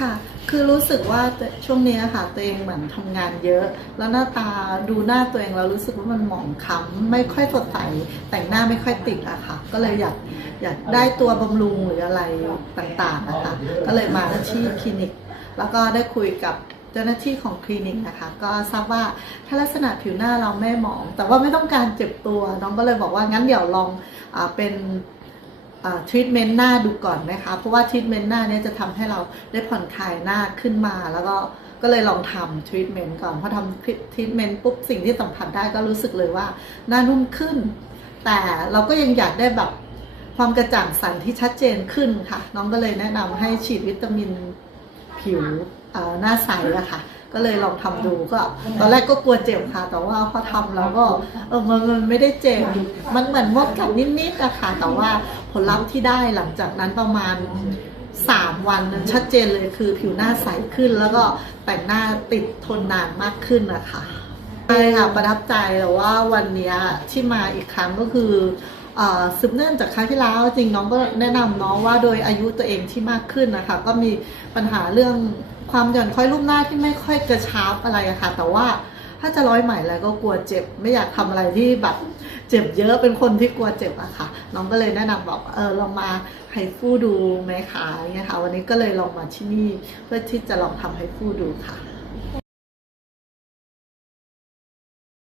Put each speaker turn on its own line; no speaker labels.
ค่ะ คือรู้สึกว่าช่วงนี้ค่ะตัวเองเหมือนทำงานเยอะ แล้วหน้าตาดูหน้าตัวเองแล้วรู้สึกว่ามันหมองคล้ำไม่ค่อยสดใสแต่งหน้าไม่ค่อยติดอะค่ะ ก็เลยอยากอยากได้ตัวบำรุงหรืออะไรต่างๆนะคะ ก็เลยมาที่คลินิก แล้วก็ได้คุยกับเจ้าหน้าที่ของคลินิกนะคะ ก็ทราบว่าถ้าลักษณะผิวหน้าเราไม่หมอง แต่ว่าไม่ต้องการเจ็บตัว น้องก็เลยบอกว่างั้นเดี๋ยวลองอาเป็น ทรีทเมนต์หน้าดูก่อนไหมคะ เพราะว่าทรีทเมนต์หน้าเนี้จะทำให้เราได้ผ่อนคลายหน้าขึ้นมา แล้วก็ก็เลยลองทำทรีทเมนต์ก่อนพอทำทรีทเมนต์ปุ๊บสิ่งที่สัมผัสได้ก็รู้สึกเลยว่าหน้านุ่มขึ้น แต่เราก็ยังอยากได้แบบความกระจ่างใสที่ชัดเจนขึ้นค่ะ น้องก็เลยแนะนำให้ฉีดวิตามินผิวหน้าใสอะค่ะ ก็เลยลองทำดูก็ ตอนแรกก็กลัวเจ็บค่ะ แต่ว่าพอทำแล้วก็เออมันมันไม่ได้เจ็บ มันเหมือนมดกัดนิดๆอะค่ะแต่ว่าผลลัพธ์ที่ได้หลังจากนั้นประมาณ3วันนั้นชัดเจนเลยคือผิวหน้าใสขึ้นแล้วก็แต่งหน้าติดทนนานมากขึ้นนะคะใช่ค่ะประทับใจแต่ว่าวันนี้ที่มาอีกครั้งก็คือเอ่อสืบเนื่องจากครั้งที่แล้วจริงน้องก็แนะนำเนาะว่าโดยอายุตัวเองที่มากขึ้นนะคะ ก็มีปัญหาเรื่อง ความหย่อนคล้อยรูปหน้าที่ไม่ค่อยกระชับอะไรอะค่ะ แต่ว่าถ้าจะร้อยใหม่แล้วก็กลัวเจ็บ ไม่อยากทำอะไรที่แบบเจ็บเยอะเป็นคนที่กลัวเจ็บอะค่ะ น้องก็เลยแนะนำบอกเออลองมาไฮฟูดูไหมคะอย่างเงี้ยค่ะ วันนี้ก็เลยลองมาที่นี่เพื่อที่จะลองทำไฮฟูดูค่ะ